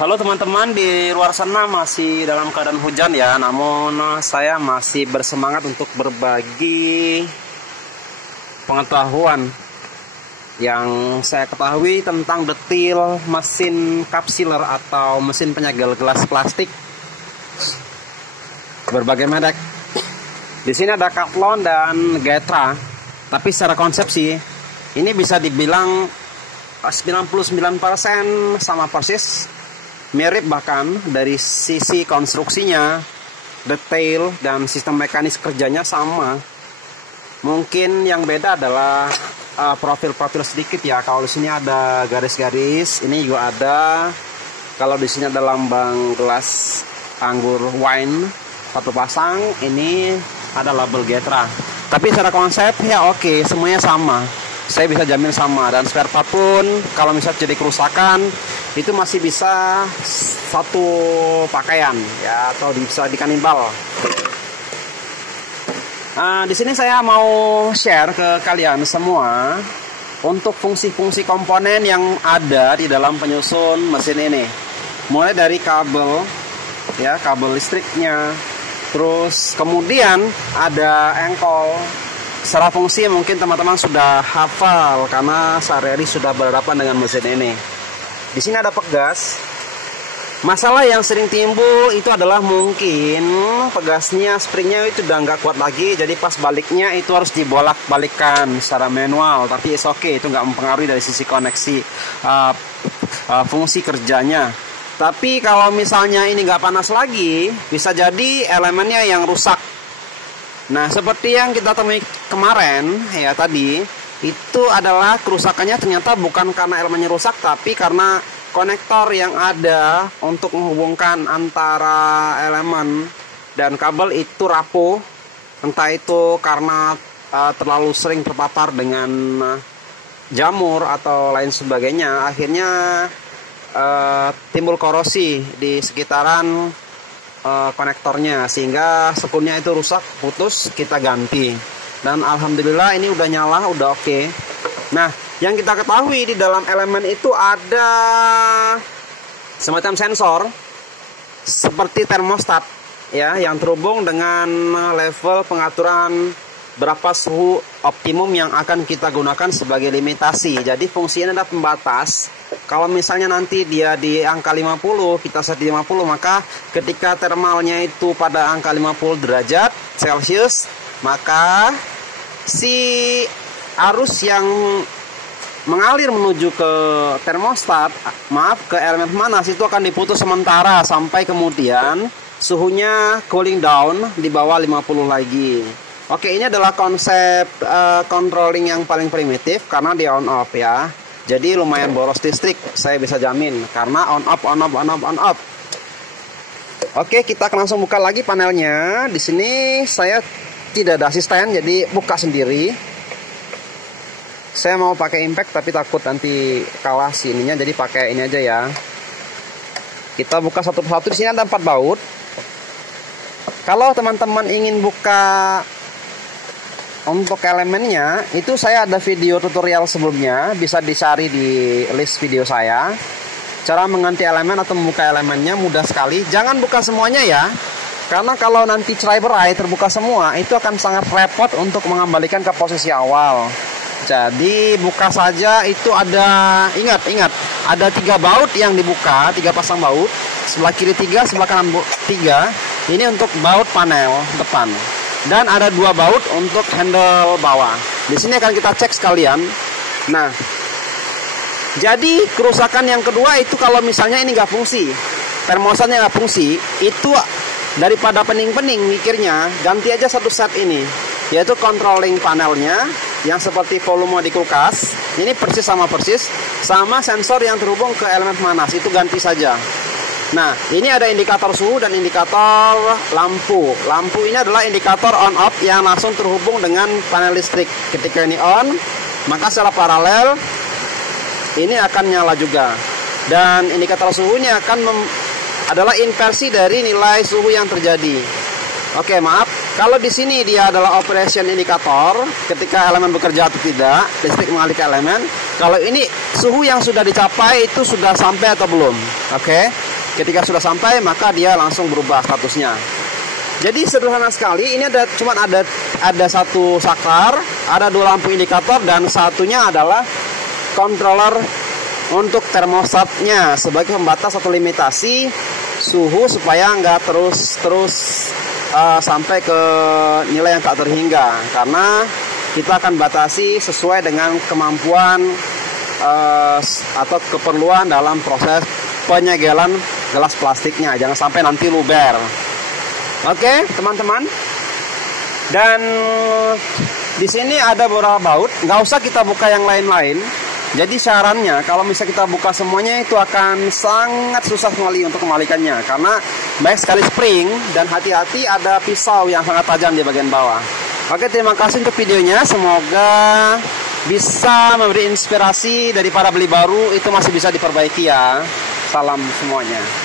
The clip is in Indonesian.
Halo teman-teman, di luar sana masih dalam keadaan hujan ya. Namun saya masih bersemangat untuk berbagi pengetahuan yang saya ketahui tentang detail mesin cup sealer atau mesin penyegel gelas plastik berbagai merek. Di sini ada Kaplon dan Getra. Tapi secara konsepsi ini bisa dibilang 99% sama persis, mirip bahkan dari sisi konstruksinya, detail dan sistem mekanis kerjanya sama. Mungkin yang beda adalah profil-profil sedikit ya. Kalau di sini ada garis-garis, ini juga ada. Kalau di sini ada lambang gelas anggur wine satu pasang, ini ada label Getra. Tapi secara konsep ya oke, semuanya sama. Saya bisa jamin sama, dan spare part pun kalau misalnya jadi kerusakan itu masih bisa satu pakaian ya, atau bisa dikanibal. Di sini saya mau share ke kalian semua untuk fungsi-fungsi komponen yang ada di dalam penyusun mesin ini. Mulai dari kabel ya, kabel listriknya, terus kemudian ada engkol. Secara fungsi mungkin teman-teman sudah hafal karena sehari-hari sudah berhadapan dengan mesin ini. Di sini ada pegas. Masalah yang sering timbul itu adalah mungkin pegasnya, springnya itu udah nggak kuat lagi. Jadi pas baliknya itu harus dibolak-balikan secara manual. Tapi it's okay, itu nggak mempengaruhi dari sisi koneksi fungsi kerjanya. Tapi kalau misalnya ini nggak panas lagi, bisa jadi elemennya yang rusak. Nah, seperti yang kita temui kemarin ya tadi, itu adalah kerusakannya ternyata bukan karena elemennya rusak, tapi karena konektor yang ada untuk menghubungkan antara elemen dan kabel itu rapuh. Entah itu karena terlalu sering terpapar dengan jamur atau lain sebagainya, akhirnya timbul korosi di sekitaran konektornya, sehingga sekunnya itu rusak, putus, kita ganti. Dan alhamdulillah ini udah nyala, udah oke. Nah, yang kita ketahui di dalam elemen itu ada semacam sensor seperti termostat ya, yang terhubung dengan level pengaturan berapa suhu optimum yang akan kita gunakan sebagai limitasi. Jadi fungsinya adalah pembatas. Kalau misalnya nanti dia di angka 50, kita set di 50, maka ketika termalnya itu pada angka 50 derajat Celcius, maka si arus yang mengalir menuju ke termostat, ke elemen pemanas itu akan diputus sementara sampai kemudian suhunya cooling down di bawah 50 lagi. Oke, ini adalah konsep controlling yang paling primitif karena di on off ya. Jadi lumayan boros listrik, saya bisa jamin, karena on off, on off, on off, on off. Oke, kita akan langsung buka lagi panelnya. Di sini saya tidak ada asisten, jadi buka sendiri. Saya mau pakai impact tapi takut nanti kalah sininya, jadi pakai ini aja ya. Kita buka satu persatu. Di sini ada 4 baut. Kalau teman-teman ingin buka untuk elemennya, itu saya ada video tutorial sebelumnya, bisa dicari di list video saya. Cara mengganti elemen atau membuka elemennya mudah sekali. Jangan buka semuanya ya, karena kalau nanti cerai berai terbuka semua, itu akan sangat repot untuk mengembalikan ke posisi awal. Jadi buka saja. Itu ada, ingat, ada 3 baut yang dibuka, 3 pasang baut, sebelah kiri 3, sebelah kanan 3. Ini untuk baut panel depan. Dan ada 2 baut untuk handle bawah. Di sini akan kita cek sekalian. Nah, jadi kerusakan yang kedua itu kalau misalnya ini nggak fungsi, termostatnya nggak fungsi, itu daripada pening-pening mikirnya, ganti aja satu set ini, yaitu controlling panelnya yang seperti volume di kulkas. Ini persis sama sensor yang terhubung ke elemen pemanas, itu ganti saja. Nah, ini ada indikator suhu dan indikator lampu. Lampu ini adalah indikator on off yang langsung terhubung dengan panel listrik. Ketika ini on, maka secara paralel ini akan nyala juga. Dan indikator suhunya akan adalah inversi dari nilai suhu yang terjadi. Oke, maaf. Kalau di sini dia adalah operation indikator, ketika elemen bekerja atau tidak, listrik mengalir ke elemen. Kalau ini suhu yang sudah dicapai itu sudah sampai atau belum. Oke. Ketika sudah sampai, maka dia langsung berubah statusnya. Jadi sederhana sekali. Ini ada satu saklar, ada 2 lampu indikator, dan satunya adalah controller untuk termostatnya sebagai pembatas atau limitasi suhu supaya nggak terus sampai ke nilai yang tak terhingga, karena kita akan batasi sesuai dengan kemampuan atau keperluan dalam proses penyegelan gelas plastiknya. Jangan sampai nanti luber. Oke, teman-teman. Dan di sini ada beberapa baut. Nggak usah kita buka yang lain-lain. Jadi sarannya, kalau misalnya kita buka semuanya, itu akan sangat susah sekali untuk kembalikannya, karena banyak sekali spring, dan hati-hati ada pisau yang sangat tajam di bagian bawah. Oke, terima kasih untuk videonya. Semoga bisa memberi inspirasi dari para beli baru, itu masih bisa diperbaiki ya. Salam semuanya.